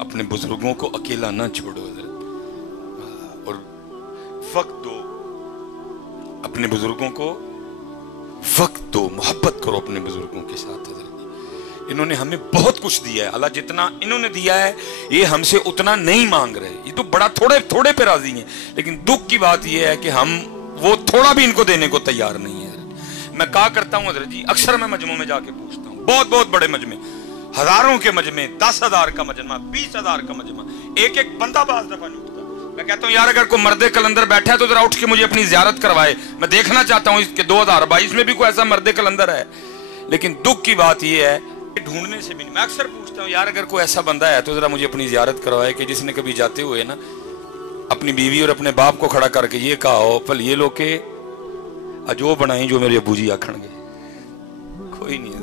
अपने बुजुर्गों को अकेला ना छोड़ो और वक्त दो, अपने बुजुर्गों को वक्त दो, मोहब्बत करो अपने बुजुर्गों के साथ। इन्होंने हमें बहुत कुछ दिया है, अल्लाह जितना इन्होंने दिया है ये हमसे उतना नहीं मांग रहे, ये तो बड़ा थोड़े थोड़े पे राजी हैं, लेकिन दुख की बात ये है कि हम वो थोड़ा भी इनको देने को तैयार नहीं है। मैं कहा करता हूँ हज़रत जी, अक्सर मैं मजमों में जाके पूछता हूँ, बहुत बहुत बड़े मजमे, हजारों के मजमे, 10,000 का मजमा, 20,000 का मजमा, एक एक बंदा बाज़ दफा नहीं उठता। मैं कहता हूँ यार अगर कोई मर्दे कलंदर बैठा है तो जरा उठ के मुझे अपनी ज़ियारत करवाए, मैं देखना चाहता हूँ इसके 2022 में भी कोई ऐसा मर्दे कलंदर है। लेकिन दुख की बात यह है ढूंढने से भी नहीं। मैं अक्सर पूछता हूँ यार अगर कोई ऐसा बंदा है तो जरा मुझे अपनी ज़ियारत करवाए कि जिसने कभी जाते हुए ना अपनी बीवी और अपने बाप को खड़ा करके ये कहा हो पल ये लोग के अजो बनाई जो मेरे अबू जी आखणगे। कोई नहीं है।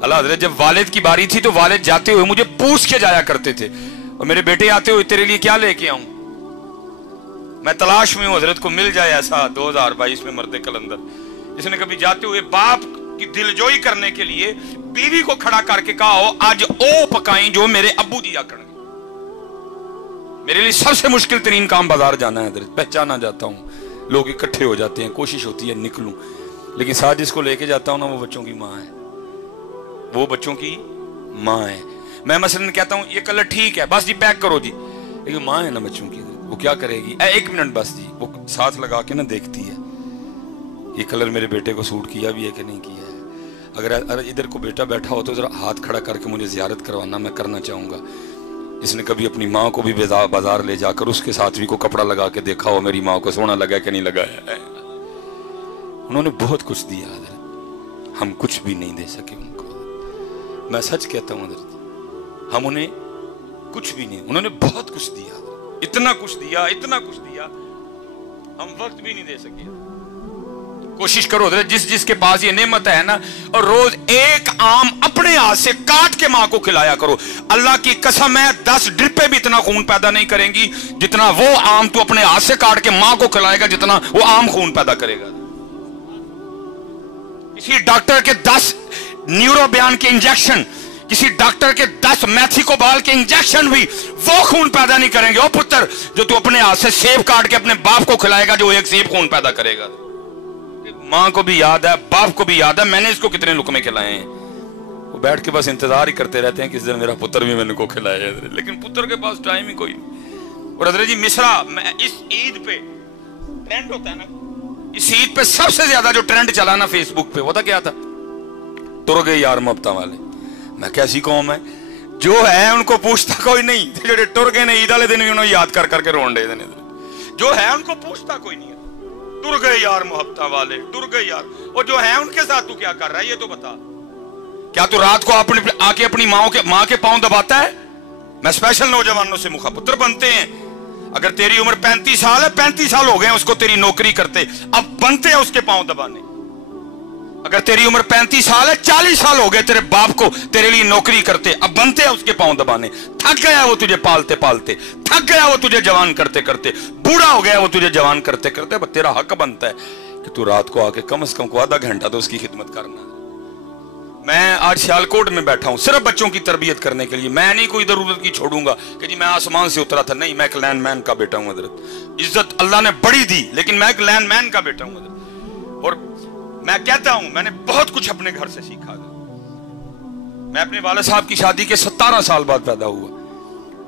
अल्लाह हज़रत जब वालिद की बारी थी तो वालिद जाते हुए मुझे पूछ के जाया करते थे, और मेरे बेटे आते हुए तेरे लिए क्या लेके आऊं, मैं तलाश में हूं हज़रत को मिल जाए ऐसा 2022 में मर्दे कलंदर जिसने कभी जाते हुए बाप की दिलजोई करने के लिए बीवी को खड़ा करके कहा हो आज ओ पकाई जो मेरे अब्बू जी आकड़ेंगे। मेरे लिए सबसे मुश्किल तरीन काम बाजार जाना है, पहचाना जाता हूं, लोग इकट्ठे हो जाते हैं, कोशिश होती है निकलूं, लेकिन साथ जिसको लेके जाता हूं ना वो बच्चों की माँ है, वो बच्चों की माँ है। मैं मसलन कहता हूं ये कलर ठीक है बस जी पैक करो जी, लेकिन माँ है ना बच्चों की, वो क्या करेगी, 1 मिनट बस जी, वो साथ लगा के ना देखती है ये कलर मेरे बेटे को सूट किया भी है कि नहीं किया है। अगर इधर को बेटा बैठा हो तो जरा हाथ खड़ा करके मुझे ज़ियारत करवाना, मैं करना चाहूँगा। इसने कभी अपनी माँ को भी बाजार ले जाकर उसके साथ भी को कपड़ा लगा के देखा हो मेरी माँ को सोना लगा कि नहीं लगाया है। उन्होंने बहुत कुछ दिया, हम कुछ भी नहीं दे सके उनको। मैं सच कहता हूँ हम उन्हें कुछ भी नहीं, उन्होंने बहुत कुछ दिया, इतना कुछ दिया, इतना कुछ दिया, हम वक्त भी नहीं दे सके। कोशिश करो जिस जिसके पास ये नेमत है ना, और रोज एक आम अपने हाथ से काट के मां को खिलाया करो। अल्लाह की कसम है 10 ड्रिपें भी इतना खून पैदा नहीं करेंगी जितना वो आम तू अपने हाथ से काट के मां को खिलाएगा, जितना वो आम खून पैदा करेगा। किसी डॉक्टर के 10 न्यूरो बयान के इंजेक्शन, किसी डॉक्टर के 10 मैथिकोबाल के इंजेक्शन भी वो खून पैदा नहीं करेंगे। ओ पुत्र जो तू अपने हाथ से सेब काट के अपने बाप को खिलाएगा, जो एक सेब खून पैदा करेगा। माँ को भी याद है, बाप को भी याद है मैंने इसको कितने लुकमे खिलाए हैं। वो बैठ के बस इंतजार ही करते रहते हैं किस दिन मेरा पुत्र भी मैंने को खिलाया है, लेकिन पुत्र के पास टाइम ही कोई नहीं। और हज़रत जी मिसरा, मैं इस ईद पे ट्रेंड होता है ना, इस ईद पे सबसे ज्यादा जो ट्रेंड चला ना फेसबुक पे, वो था क्या था, तुर गए यार मोहब्बतां वाले। मैं कैसी कौम है जो है उनको पूछता कोई नहीं, जो टुर गए ने ईद वाले दिन भी उन्होंने याद कर करके रोन दे देने, जो है उनको पूछता कोई नहीं है। टुर गए यार मोहब्बतां वाले, टुर गए यार। और जो है उनके साथ तू क्या कर रहा है ये तो बता। क्या तू रात को आके अपनी माँ के पांव दबाता है? मैं स्पेशल नौजवानों से मुखापुत्र बनते हैं। अगर तेरी उम्र 35 साल है, 35 साल हो गए उसको तेरी नौकरी करते, अब बनते हैं उसके पांव दबाने। अगर तेरी उम्र 35 साल है, 40 साल हो गए तेरे बाप को तेरे लिए नौकरी करते, अब बनते हैं उसके पांव दबाने। थक गया वो तुझे पालते पालते, थक गया वो तुझे जवान करते करते, बूढ़ा हो गया वो तुझे जवान करते करते। अब तेरा हक बनता है कि तू रात को आके कम से कम आधा घंटा तो उसकी खिदमत करना। मैं आज सियालकोट में बैठा हूं सिर्फ बच्चों की तरबियत करने के लिए। मैं नहीं कोई जरूरत की छोड़ूंगा कि जी मैं आसमान से उतरा था, नहीं, मैं एक लैंडमैन का बेटा हूं। हज़रत इज्जत अल्लाह ने बड़ी दी, लेकिन मैं एक लैंडमैन का बेटा हूं। और मैं कहता हूं मैंने बहुत कुछ अपने घर से सीखा। मैं अपने वाले साहब की शादी के 17 साल बाद पैदा हुआ।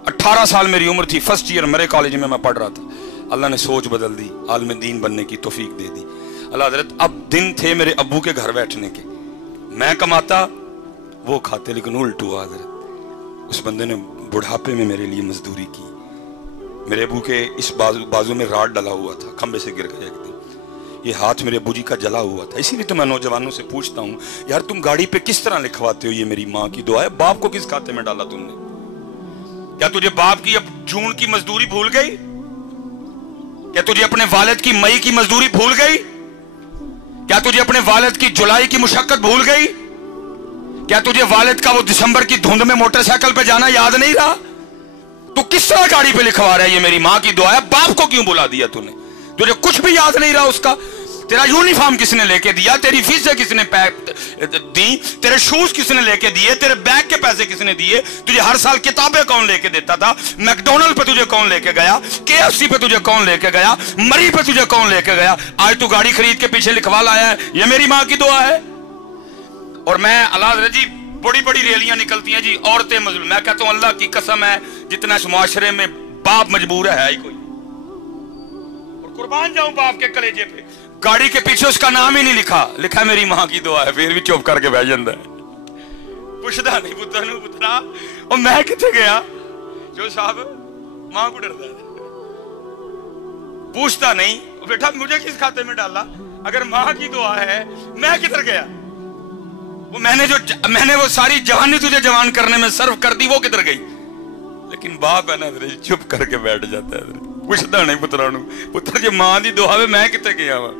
18 साल मेरी उम्र थी, फर्स्ट ईयर मेरे कॉलेज में मैं पढ़ रहा था। अल्लाह ने सोच बदल दी, आलिम दीन बनने की तौफीक दे दी। अल्लाह हज़रत अब दिन थे मेरे अब्बू के घर बैठने के, मैं कमाता वो खाते, लेकिन उल्ट हुआ हज़रत। उस बंदे ने बुढ़ापे में मेरे लिए मजदूरी की। मेरे अब्बू के इस बाजू में राड डला हुआ था, खंबे से गिर गया एक दिन, ये हाथ मेरे अब्बू जी का जला हुआ था। इसीलिए तो मैं नौजवानों से पूछता हूँ यार तुम गाड़ी पे किस तरह लिखवाते हो ये मेरी माँ की दुआ है, बाप को किस खाते में डाला तुमने? क्या तुझे बाप की अब जून की मजदूरी भूल गई? क्या तुझे अपने वालिद की मई की मजदूरी भूल गई? क्या तुझे अपने वालिद की जुलाई की मुशक्कत भूल गई? क्या तुझे वालिद का वो दिसंबर की धुंध में मोटरसाइकिल पे जाना याद नहीं रहा? तू किस तरह गाड़ी पे लिखवा रहा है ये मेरी माँ की दुआ है, बाप को क्यों बुला दिया तूने? तुझे कुछ भी याद नहीं रहा उसका? तेरा यूनिफॉर्म किसने लेके दिया, तेरी फीसें किसने दी, तेरे शूज किसने लेके दिए, तेरे बैग के पैसे किसने दिए, तुझे हर साल किताबें कौन लेके देता था, मैकडोनल्ड पे तुझे कौन लेके गया, KFC पे तुझे कौन लेके गया, मरी पे तुझे कौन लेके गया, आज तू गाड़ी खरीद के पीछे लिखवा लाया है ये मेरी माँ की दुआ है। और मैं अल्लाह जी बड़ी बड़ी रैलियां निकलती हैं जी, औरतें मजलूम, मैं कहता हूं अल्लाह की कसम है जितना इस मुआशरे में बाप मजबूर है ही कोई, और कुर्बान जाऊं बाप के कलेजे पे, गाड़ी के पीछे उसका नाम ही नहीं लिखा, लिखा मेरी मां की दुआ है, फिर भी चुप करके बह जाता है, पुछदा नहीं पुत्तर नूं पुत्रा और मैं किथे गया, जो साहब मां को डरदा है, पूछता नहीं बेटा मुझे किस खाते में डाला, अगर मां की दुआ है मैं किधर गया, वो मैंने वो सारी जवानी तुझे जवान करने में सर्व कर दी, वो किधर गई। लेकिन बाप है ना चुप करके बैठ जाता है, पुछदा नहीं पुत्रा नूं पुत्र जे मां दी दुआ वे मैं किथे गया वा,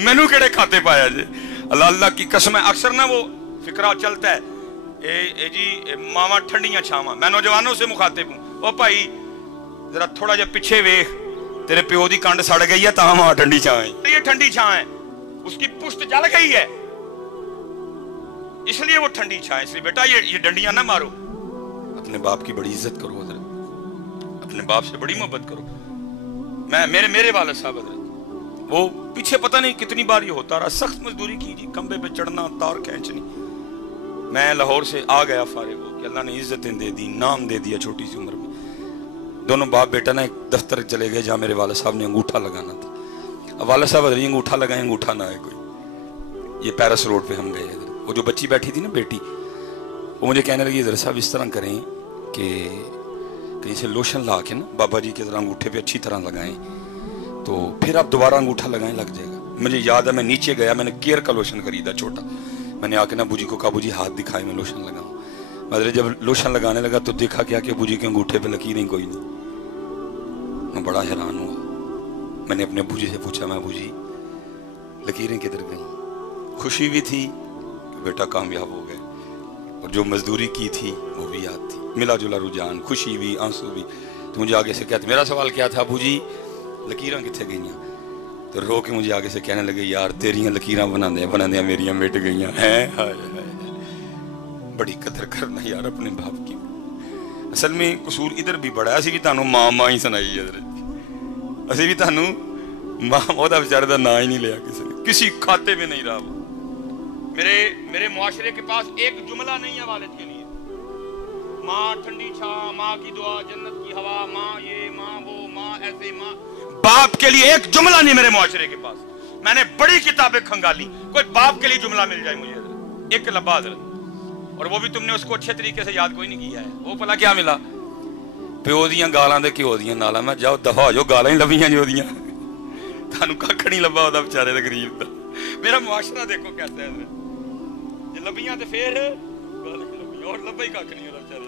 मैनू केड़े खाते पाया जे। अल्लाह अल्लाह की कसम है, अक्सर ना वो फिक्रा चलता है ए जी मावा ठंडियां छावां, मैं नौजवानों से मुखातिब हूं, ओ भाई जरा थोड़ा जा पीछे वेख, तेरे प्यो दी कंड सड़ गई है तां मां ठंडी छां है, ये ठंडी छां है, उसकी पुश्त जल गई है इसलिए वो ठंडी छां है, इसलिए बेटा ये डंडियां ना मारो, अपने बाप की बड़ी इज्जत करो हजरत, अपने बाप से बड़ी मोहब्बत करो। मैं मेरे वाले साहब हजरत वो पीछे पता नहीं कितनी बार ये होता रहा, सख्त मजदूरी की जी, खंबे पे चढ़ना तार खींचनी, मैं लाहौर से आ गया फारिग हो कि अल्लाह ने इज्जतें दे दी, नाम दे दिया छोटी सी उम्र में। दोनों बाप बेटा ना एक दफ्तर चले गए जहाँ मेरे वाले साहब ने अंगूठा लगाना था, अब वाले साहब हजरत अंगूठा लगाए, अंगूठा ना आए कोई, ये पैरिस रोड पे हम गए, वो जो बच्ची बैठी थी ना बेटी, वो मुझे कहने लगी हजरत साहब इस तरह करें कि कहीं से लोशन ला के ना बाबा जी की तरह अंगूठे पे अच्छी तरह लगाएं तो फिर आप दोबारा अंगूठा लगाएं लग जाएगा। मुझे याद है मैं नीचे गया, मैंने केयर का लोशन खरीदा छोटा, मैंने आके ना बूजी को कहा बूजी हाथ दिखाए मैं लोशन लगाऊं, मतलब जब लोशन लगाने लगा तो देखा क्या कि बूजी के अंगूठे पे लकीरें कोई नहीं, मैं बड़ा हैरान हुआ, मैंने अपने बूजी से पूछा मैं बूजी लकीरें किधर गई, खुशी भी थी बेटा कामयाब हो गए और जो मजदूरी की थी वो भी याद थी, मिला जुला रुझान, खुशी भी आंसू भी। तो मुझे आगे से कहते, मेरा सवाल क्या था अबू जी लकीरां किथे गईयां, तो रो के मुझे आगे से कहने लगे यार तेरियां लकीरां बनांदे मेरियां मिट गईयां हैं, हाय हाय बड़ी कदर करना यार अपने बाप की। असल में कसूर इधर भी बड़ा, असी भी तुहानू मां ही सुनाई है, असी भी तुहानू मां ओदा बेचारे दा नाम ही नहीं लिया किसी ने, किसी खाते में नहीं रहा वो। मेरे मुआशरे के पास एक जुमला नहीं है वालिद के लिए, माँ ठंडी छां, माँ की दुआ, जन्नत की हवा, माँ ये माँ वो माँ ऐसे माँ, बाप के लिए एक जुमला नहीं मेरे मुआशरे के पास। मैंने बड़ी किताबें खंगाली, कोई बाप के लिए जुमला मिल जाए मुझे एक लब्बा हजरत, और वो भी तुमने उसको अच्छे तरीके से याद कोई नहीं किया है। वो भला क्या मिला, प्यो दियां गालां दे घ्यो दियां नालां, मैं जाओ दफा हो जाओ, गालां ही लभियां जो दियां, थानू कख नहीं लब्बा ओदा बेचारे दा गरीब दा। मेरा मुआशरा देखो कैसा है, जे लभियां ते फिर और लब्बा ही कख नहीं ओदा बेचारे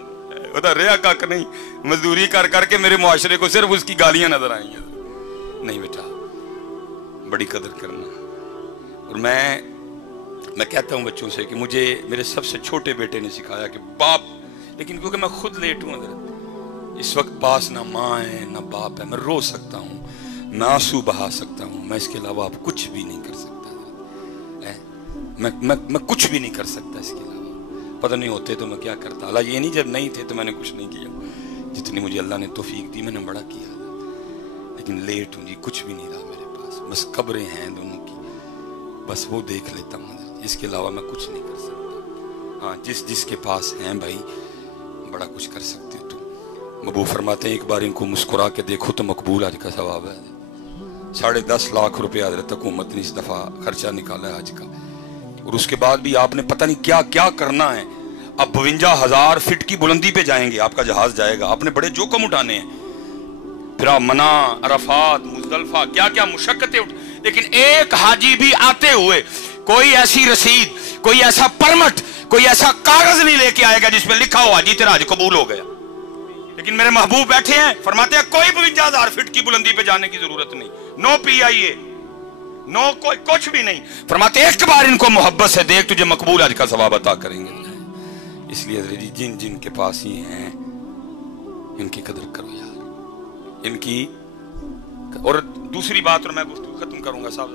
ओदा रेहा कख नहीं, मजदूरी कर करके मेरे मुआशरे को सिर्फ उसकी गालियां नजर आई हैं। नहीं बेटा बड़ी कदर करना। और मैं कहता हूं बच्चों से कि मुझे मेरे सबसे छोटे बेटे ने सिखाया कि बाप, लेकिन क्योंकि मैं खुद लेट हूं अगर इस वक्त पास ना माँ है ना बाप है, मैं रो सकता हूं, मैं आंसू बहा सकता हूं, मैं इसके अलावा आप कुछ भी नहीं कर सकता है? मैं कुछ भी नहीं कर सकता इसके अलावा। पता नहीं होते तो मैं क्या करता, अल्लाह ये नहीं जब नहीं थे तो मैंने कुछ नहीं किया, जितनी मुझे अल्लाह ने तौफीक दी मैंने बड़ा किया, लेकिन लेट हूँ जी, कुछ भी नहीं रहा मेरे पास, बस कब्रें हैं दोनों की, बस वो देख लेता हूँ, इसके अलावा मैं कुछ नहीं कर सकता। हाँ जिसके पास हैं भाई बड़ा कुछ कर सकते हो तुम। महबूब फरमाते हैं एक बार इनको मुस्कुरा के देखो तो मकबूल आज का सवाब है। 10.5 लाख रुपया हजरत हुकूमत ने इस दफा खर्चा निकाला है आज का, और उसके बाद भी आपने पता नहीं क्या क्या करना है। अब 52,000 फीट की बुलंदी पे जाएंगे, आपका जहाज जाएगा, आपने बड़े जोखम उठाने हैं, फिर आप मना, अरफात, मुजदलफा, क्या क्या मुशक्कतें उठ, लेकिन एक हाजी भी आते हुए कोई ऐसी रसीद, कोई ऐसा परमिट, कोई ऐसा कागज नहीं लेके आएगा जिसमें लिखा हो हाजी तेरा हज कबूल हो गया। लेकिन मेरे महबूब बैठे हैं, फरमाते हैं कोई 52,000 फीट की बुलंदी पे जाने की जरूरत नहीं, नो PIA, नो कोई कुछ भी नहीं, फरमाते एक बार इनको मोहब्बत से देख तुझे मकबूल हज का सवाब अता करेंगे। इसलिए जिन जिन के पास ये हैं इनकी कदर करो यार, इनकी। और दूसरी बात, और मैं गुफ्तगू खत्म करूंगा साहब,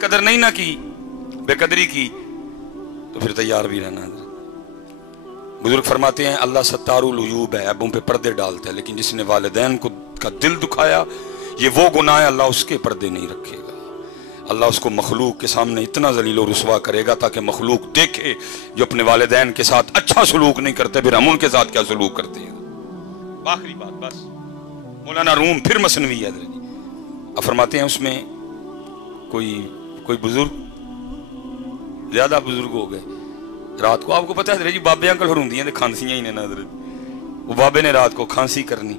कदर नहीं ना की, बेकदरी की, तो फिर तैयार भी रहना। बुजुर्ग फरमाते हैं अल्लाह सत्तारुल उयूब है, ऐबों पे पर्दे डालता है, लेकिन जिसने वालिदैन को का दिल दुखाया ये वो गुनाह है, अल्लाह उसके पर्दे नहीं रखेगा। अल्लाह उसको मखलूक के सामने इतना जलील रुसवा करेगा ताकि मखलूक देखे जो अपने वालिदैन के साथ अच्छा सलूक नहीं करते, फिर हम उनके साथ क्या सलूक करते हैं। आखिरी बात बस, मौलाना रूम फिर मसनवी है, फरमाते हैं उसमें कोई बुजुर्ग, ज्यादा बुजुर्ग हो गए, रात को आपको पता है जी बाबे अंकल होंदियां ने खांसियां ही ने ना, वो बाबे ने रात को खांसी करनी,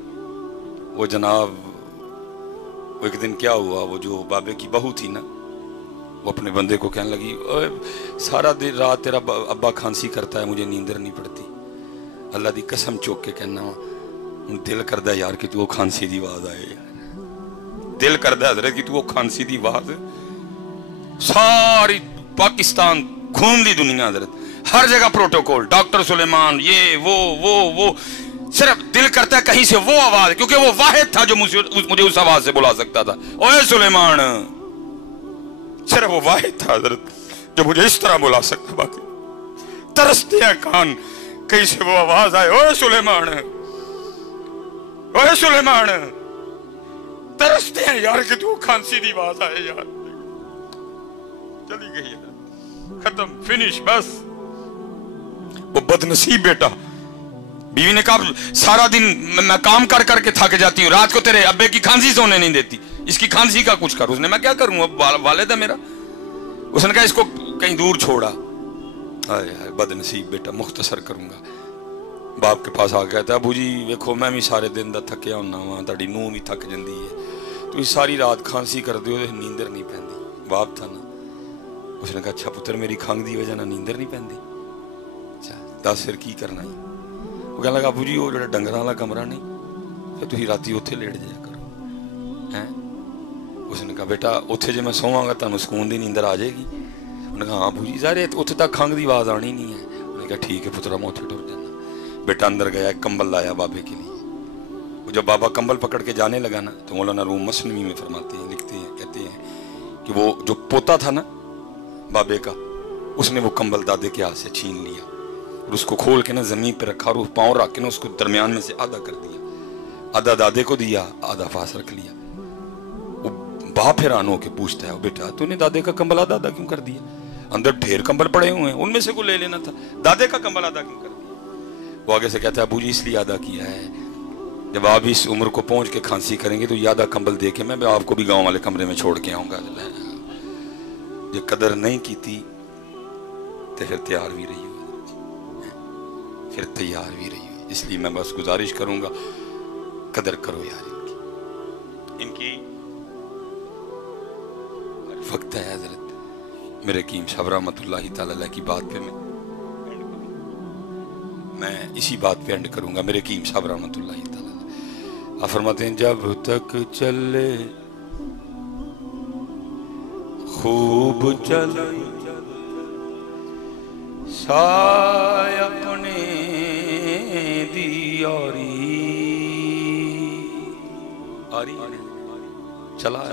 वो जनाब वो एक दिन क्या हुआ, वो जो बाबे की बहू थी ना वो अपने बंदे को कहने लगी ओए सारा दिन रात तेरा अब्बा खांसी करता है, मुझे नींदर नहीं पड़ती। अल्लाह दी कसम चौक के कहना वा दिल करदा यार कि तू वो खांसी दी आवाज आए यार, दिल करदा हजरत कि तू वो खांसी दी आवाज, सारी पाकिस्तान घूम दी दुनिया हजरत, हर जगह प्रोटोकॉल, डॉक्टर सुलेमान ये वो, सिर्फ दिल करता है कहीं से वो आवाज, क्योंकि वो वाहिद था जो मुझे उस आवाज से बुला सकता था। ओए सुलेमान, सिर्फ वो वाहिद था हजरत जो मुझे इस तरह बुला सकता, बाकी तरसते हैं कान कहीं से वो आवाज आए, ओए सुलेमान, ओए सुलेमान, तरसते हैं यार कि तू खांसी दी आवाज आए यार। चली गई, खत्म, फिनिश, बस। वो बदनसीब बेटा, बीवी ने कहा सारा दिन मैं काम कर करके थक जाती हूँ, रात को तेरे अब्बे की खांसी सोने नहीं देती, इसकी खांसी का कुछ कर। उसने मैं क्या करूँ, अब वालिद है मेरा। उसने कहा इसको कहीं दूर छोड़ा। बदनसीब बेटा, मुख्तसर करूंगा। बाप के पास आ गया था, अबू जी वेखो मैं भी सारे दिन का थकिया होना वा, ताड़ी नूह भी थक जाती है, तुम सारी रात खांसी कर दो, नींदर नहीं पैंदी। बाप था ना, उसने कहा अच्छा पुत्र मेरी खंघ की वजह नींदर नहीं पैंदी, दस फिर की करना है। वो कहने लगा अबू जी वो जो डंगर वाला कमरा नहीं, फिर तुम राती उत्थे लेट जाया करो हैं। उसने कहा बेटा उत्थे जे मैं सोवांगा तुहानू सुकून की नींदर आ जाएगी। उन्हें कहा हाँ अबू जी सारे उत्थे तक खंघ की आवाज़ आनी नहीं है। उन्हें कहा ठीक है पुत्रा मैं उत्थे टुर जाना। बेटा अंदर गया, एक कंबल लाया बाबे के लिए। वो जब बाबा कंबल पकड़ के जाने लगा ना, तो मौलाना रूम मसनवी में फरमाते हैं, लिखते हैं, कहते हैं कि वो जो पोता था ना बाबे का, उसने वो कंबल दादे के हाथ से छीन लिया और उसको खोल के ना जमीन पे रखा और पाँव रख के ना उसको दरमियान में से आधा कर दिया, आधा दादे को दिया, आधा पास रख लिया। वो बाप हैरान होके पूछता है बेटा तूने दादे का कंबल आधा क्यों कर दिया, अंदर ढेर कंबल पड़े हुए हैं, उनमें से को ले लेना था, दादे का कंबल आधा क्यों कर दिया। वो आगे से कहता है अबू जी इसलिए आधा किया है, जब आप इस उम्र को पहुंच के खांसी करेंगे तो ये आधा कंबल दे के मैं आपको भी गाँव वाले कमरे में छोड़ के आऊंगा। ये कदर नहीं की थी तो फिर तैयार भी रही हो, फिर तैयार भी रही हो। इसलिए मैं बस गुजारिश करूंगा कदर करो यार इनकी। वक्त है हजरत मेरे कीम साहब रहमतुल्लाहि तआला अलैह की बात पे मैं इसी बात पे एंड करूंगा। मेरे कीम साहब रहमतुल्लाहि तआला अलैह फरमाते हैं जब तक चले खूब चले साय अपने दियारी आरी चला